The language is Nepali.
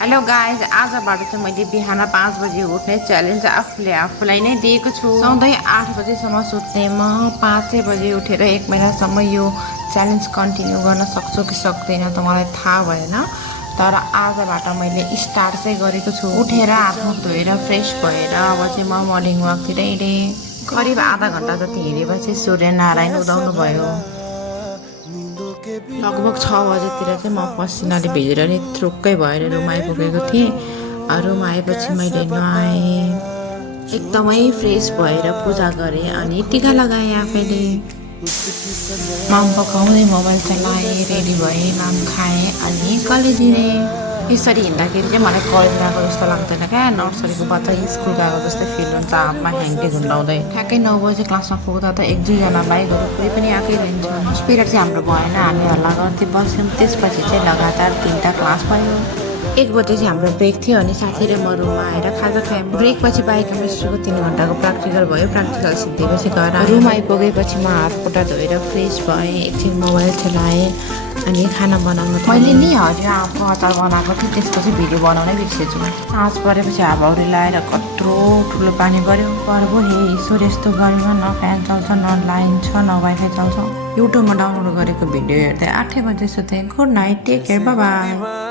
हेलो गाइज, आजबाट चाहिँ मैले बिहान 5 बजे उठ्ने च्यालेन्ज आफूलाई नै दिएको छु। सधैँ 8 बजेसम्म सुत्ने म 5 बजे उठेर 1 महिनासम्म यो च्यालेन्ज कन्टिन्यू गर्न सक्छु कि सक्दैन त मलाई थाहा भएन। तर आजबाट मैले स्टार्ट चाहिँ गरेको छु। उठेर हात मुख धोएर फ्रेस भएर अब चाहिँ म मर्निङ वाकतिर हिँडेँ। करिब आधा घन्टा जति हिँडेपछि सूर्यनारायण उदाउनु भयो। लगभग 6 बजेतिर चाहिँ म पसिनाले भिजेर नि थ्रुक्कै भएर रुम आइपुगेको थिएँ। रुम आएपछि मैले नुहाएँ, एकदमै फ्रेस भएर पूजा गरेँ अनि टिका लगाएँ आफैले। माम पकाउँदै मोबाइल चलाएँ, रेडी भएँ, माम खाएँ अनि कलेज हिँडेँ। यसरी हिँड्दाखेरि चाहिँ मलाई कलेज गएको जस्तो लाग्दैन क्या, नर्सरीको बच्चा स्कुल गएको जस्तै फिल हुन्छ हातमा ह्याङ्के घुन्डाउँदै। ठ्याक्कै 9 बजे क्लासमा पुग्दा त 1-2 जना बाइकहरू कोही पनि आएकै रहन्छ। फर्स्ट पिरियड चाहिँ हाम्रो भएन, हामी हल्ला गर्दै बस्यौँ। त्यसपछि चाहिँ लगातार 3टा क्लास भयो। 1 बजे चाहिँ हाम्रो ब्रेक थियो अनि साथी र म रुममा आएर खाजा खायौँ। ब्रेकपछि बायोकेमिस्ट्रीको 3 घन्टाको प्र्याक्टिकल भयो। प्र्याक्टिकल सिद्धिएपछि घर रुम आइपुगेपछि म हातखुट्टा धोएर फ्रेस भएँ, एकछिन मोबाइल चलाएँ अनि खाना बनाउनु मैले नि हरियो आँपको अचार बनाएको थिएँ। त्यसपछि भिडियो बनाउनै बिर्सेछु। साँझ परेपछि हावाहुरी लगाएर कत्रो ठुलो पानी पऱ्यो। पर्व हे ईश्वर, यस्तो गर्मीमा न फ्यान चल्छ, न लाइन छ, न वाइफाई चल्छ। युट्युबमा डाउनलोड गरेको भिडियो हेर्दै 8 बजे सुतेँ। Good night, take care, bye by.